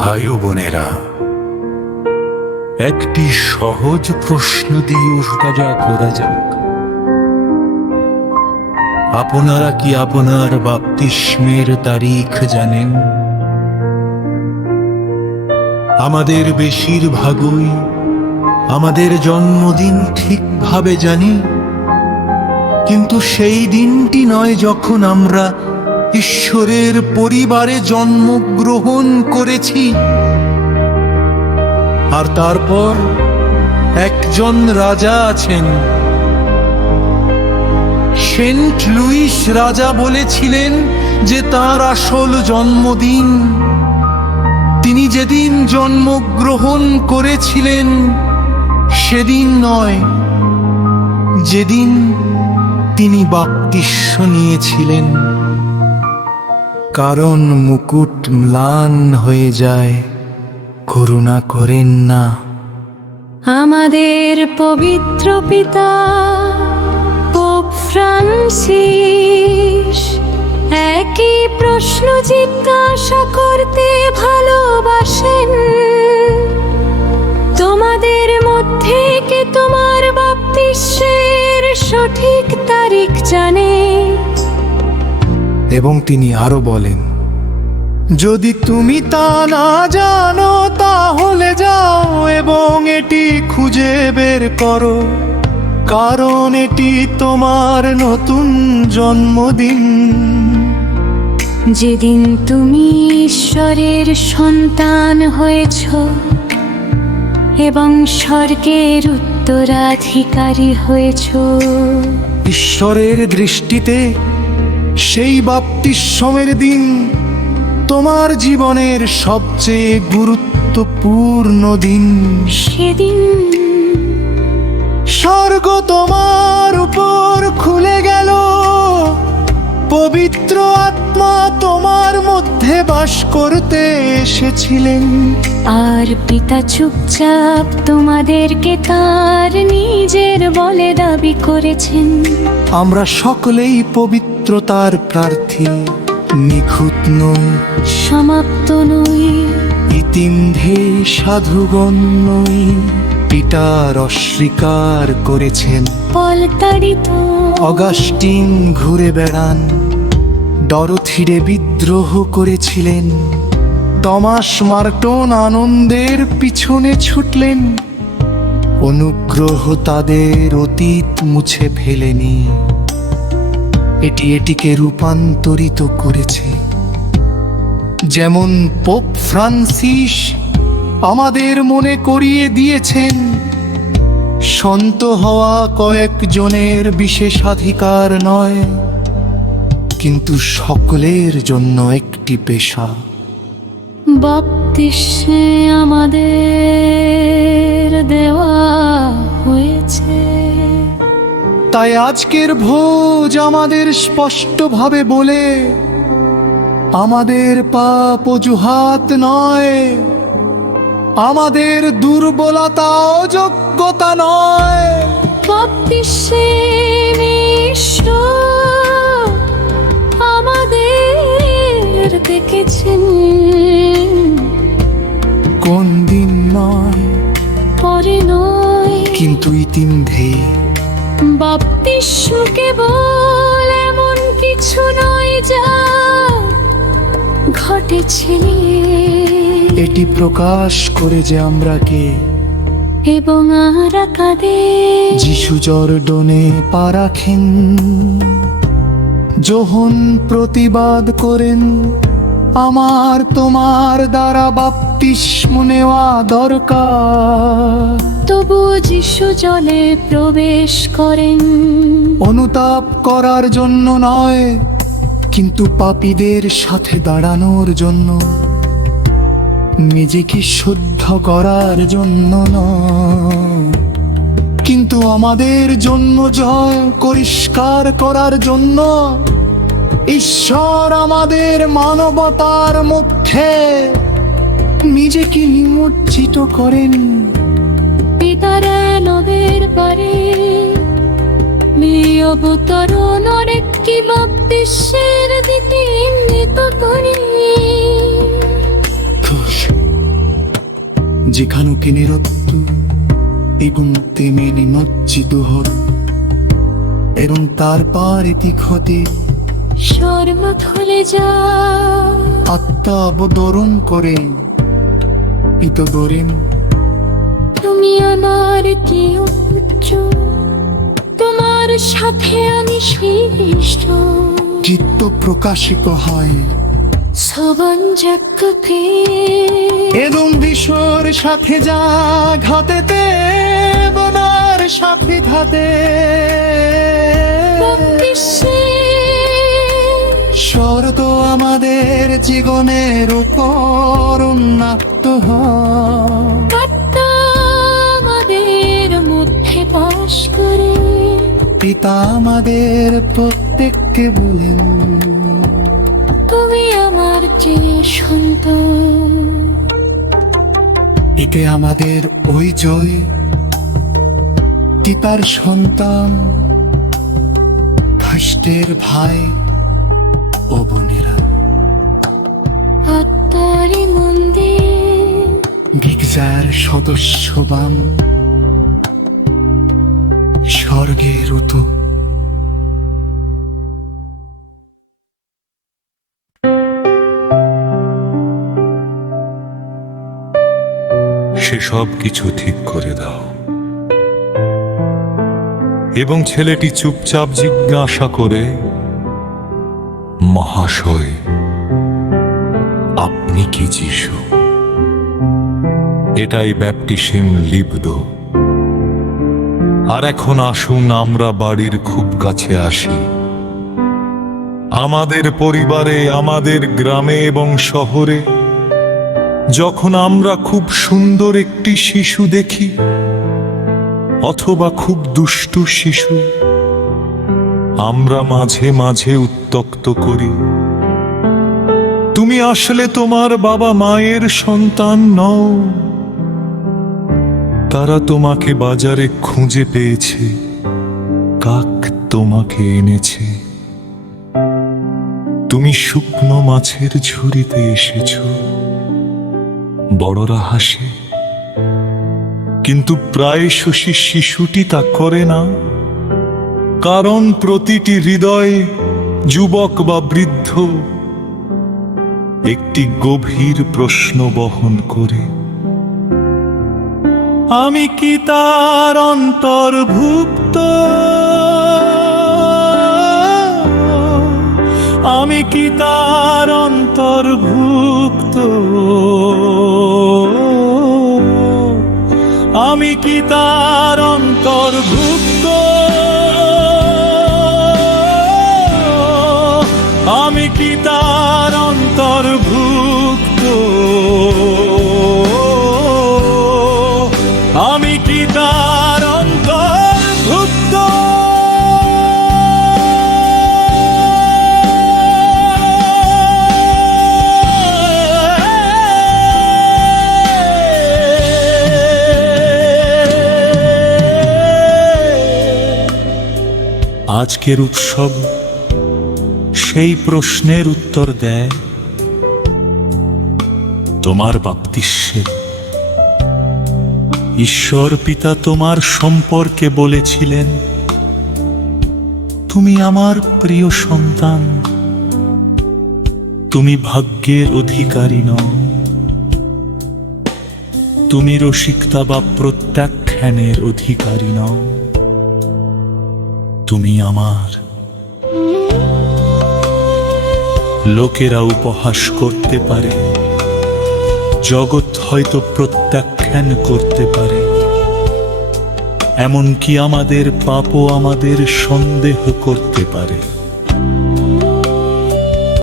ভাই ও বোনেরা, একটি সহজ প্রশ্ন দিয়ে উস্কাজা করা যাক। আপনারা কি আপনার বাপ্তিস্মের তারিখ জানেন? আমাদের বেশিরভাগই আমাদের জন্মদিন ঠিকভাবে জানি, কিন্তু সেই দিনটি নয় যখন আমরা ঈশ্বরের পরিবারে জন্মগ্রহণ করেছি। আর তারপর একজন রাজা আছেন, সেন্ট লুইস রাজা বলেছিলেন যে তার আসল জন্মদিন তিনি যেদিন জন্মগ্রহণ করেছিলেন সেদিন নয়, যেদিন তিনি বাপ্তিস্ম নিয়েছিলেন। কারণ মুকুট ম্লান হয়ে যায়, করুণা করেন না। আমাদের পবিত্র পিতা পোপ ফ্রান্সিস একই প্রশ্ন জিজ্ঞাসা করতে ভালোবাসেন। তোমাদের মধ্যে কে তোমার বাপ্তিস্মের সঠিক তারিখ জানে? এবং তিনি আরো বলেন, যদি তুমি তা না জানো তাহলে যাও এবং এটি খুঁজে বের করো, কারণ এটি তোমার নতুন জন্মদিন। যেদিন তুমি ঈশ্বরের সন্তান হয়েছ এবং স্বর্গের উত্তরাধিকারী হয়েছ। ঈশ্বরের দৃষ্টিতে সেই বাপ্তিস্মের দিন তোমার জীবনের সবচেয়ে গুরুত্বপূর্ণ দিন। সেদিন স্বর্গ তোমার উপর খুলে গেল, পবিত্র আত্মা তোমার মধ্যে বাস করতে এসেছিলেন। আর পিতা চুপচাপ তোমাদেরকে তার নিজের বলে দাবি করেছেন। আমরা সকলেই পবিত্রতার প্রার্থী, নিখুঁত নই, সমাপ্ত নই, ইতিমধ্যে সাধুগণ নই। পিটার অস্বীকার করেছেন, পলতাড়িত অগাস্টিন ঘুরে বেড়ান, ডরথিরে বিদ্রোহ করেছিলেন, টমাস মার্টন আনন্দের পিছনে ছুটলেন। অনুগ্রহ তাদের অতীত মুছে ফেলেনি, এটিকে রূপান্তরিত করেছে। যেমন পোপ ফ্রান্সিস আমাদের মনে করিয়ে দিয়েছেন, সন্ত হওয়া কয়েকজনের বিশেষাধিকার নয়, কিন্তু সকলের জন্য একটি পেশা। বাপ্তিস্মে আমাদের দেওয়া হয়েছে। তাই আজকের ভোজ আমাদের স্পষ্টভাবে বলে, আমাদের পাপ অজুহাত নয়, আমাদের দুর্বলতা অযোগ্যতা নয়। বাপ্তিস্মে ঈশ্বর আমাদের দেখেছেন। কোন দিন নয়, পরে নয়, কিন্তু ইতিমধ্যে। বাপ্তিস্ম কেবল এমন কিছু নয় যা ঘটেছে, এটি প্রকাশ করে যে আমরা কে। এবং আমরা কাদের যিশু জর্ডনে পা রাখেন, যোহন প্রতিবাদ করেন, আমার তোমার দ্বারা বাপ্তিস্ম নেওয়া দরকার। তবু যিশু জলে প্রবেশ করেন, অনুতাপ করার জন্য নয়, কিন্তু পাপীদের সাথে দাঁড়ানোর জন্য, নিজেকে শুদ্ধ করার জন্য নয়, কিন্তু আমাদের জন্য জয় পরিষ্কার করার জন্য। ঈশ্বর আমাদের মানবতার মধ্যে নিজেকে নিমজ্জিত করেন। পিতারা নদের পারে অবতরণের একটি বাপ্তিস্মের দিকে ইঙ্গিত করে। যেখানে নিরত্ব এবং তেমে নিমজ্জিত হল এবং তারপর এটি ক্ষতি শর্মত হলে যা আত্মাবদরণ করেন ইত করেন তুমি আমার কি উচ্চ, তোমার সাথে আমি শ্রেষ্ঠ। চিত্ত প্রকাশিত হয় সবন জগতে এবং বিশ্বর সাথে যা ঘটেতে বনার সাথে ঘাতে বিশ্বে শরত আমাদের জীবনের উপর উন্নত হয় কর্তা আমাদের মধ্যে বাস করে। পিতা আমাদের প্রত্যেককে বলেন তুমি আমার চেয়ে সুন্দর। এতে আমাদের ওই জয় পিতার সন্তান খ্রিস্টের ভাই ও বোনেরা আত্মারি মন্দির গির্জার সদস্যবান স্বর্গের উতু সেসব কিছু ঠিক করে দাও। এবং ছেলেটি চুপচাপ জিজ্ঞাসা করে, মহাশয়, আপনি কি যিশু? এটাই ব্যাপটিসিম লিপ্ত। আর এখন আসুন আমরা বাড়ির খুব কাছে আসি। আমাদের পরিবারে, আমাদের গ্রামে এবং শহরে যখন আমরা খুব সুন্দর একটি শিশু দেখি অথবা খুব দুষ্টু শিশু, আমরা মাঝে মাঝে উত্ত্যক্ত করি, তুমি আসলে তোমার বাবা মায়ের সন্তান নও। তারা তোমাকে বাজারে খুঁজে পেয়েছে, কাক তোমাকে এনেছে। তুমি শুকনো মাছের ঝুড়িতে এসেছো। বড়রা হাসে, কিন্তু প্রায়শই শিশুটি তা করে না, কারণ প্রতিটি হৃদয়, যুবক বা বৃদ্ধ, একটি গভীর প্রশ্ন বহন করে, আমি কি তার অন্তর্ভুক্ত? আমি কি তার অন্তর্ভুক্ত? আমি কি তার অন্তর্ভুক্ত? আমি কি তার অন্তর্ভুক্ত? আমি কি তার অন্তর্ভুক্ত? আজকের উৎসব সেই প্রশ্নের উত্তর দেয়। তোমার বাপ্তিস্মে ঈশ্বর পিতা তোমার সম্পর্কে বলেছিলেন, তুমি আমার প্রিয় সন্তান, তুমি ভাগ্যের অধিকারী নও, তুমি রসিকতা বা প্রত্যাখ্যানের অধিকারী নও, তুমি আমার। লোকেরা উপহাস করতে পারে, জগৎ হয়তো প্রত্যাখ্যান করতে পারে, এমনকি আমাদের পাপও আমাদের সন্দেহ করতে পারে।